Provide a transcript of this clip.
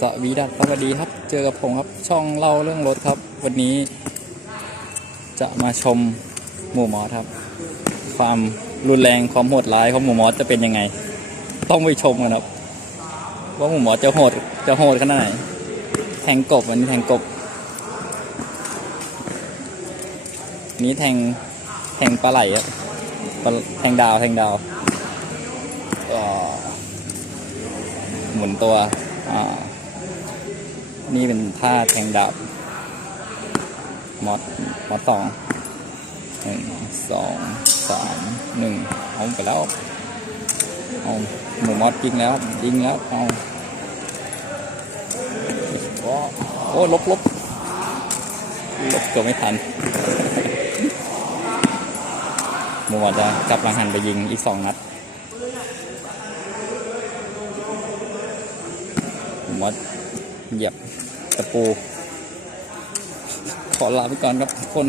สวีดัสสวัสดีครับ เจอกับผมครับ ช่องเล่าเรื่องรถครับ วันนี้ จะมาชมหมู่มอสครับ ความรุนแรงความโหดร้ายของหมู่มอสจะเป็นยังไง ต้องไปชมกันครับ ว่าหมู่มอสจะโหดจะโหดขนาดไหน แทงกบอันนี้แทงกบ นี้แทงแทงปลาไหลครับแทงดาวแทงดาวหมุนตัว นี่เป็นท่าแทงดาบมอสมอสสองหนึ่งสองสามหนึ่งเอาไปแล้วเอาหมูมอสยิงแล้วยิงแล้วเอาโอ้โอ้ลบลบลบเกือบไม่ทันหมูมอสจะกลับลังหันไปยิงอีกสองนัด หมูมอสเหยียบตะปู ขอลาไปก่อนครับทุกคน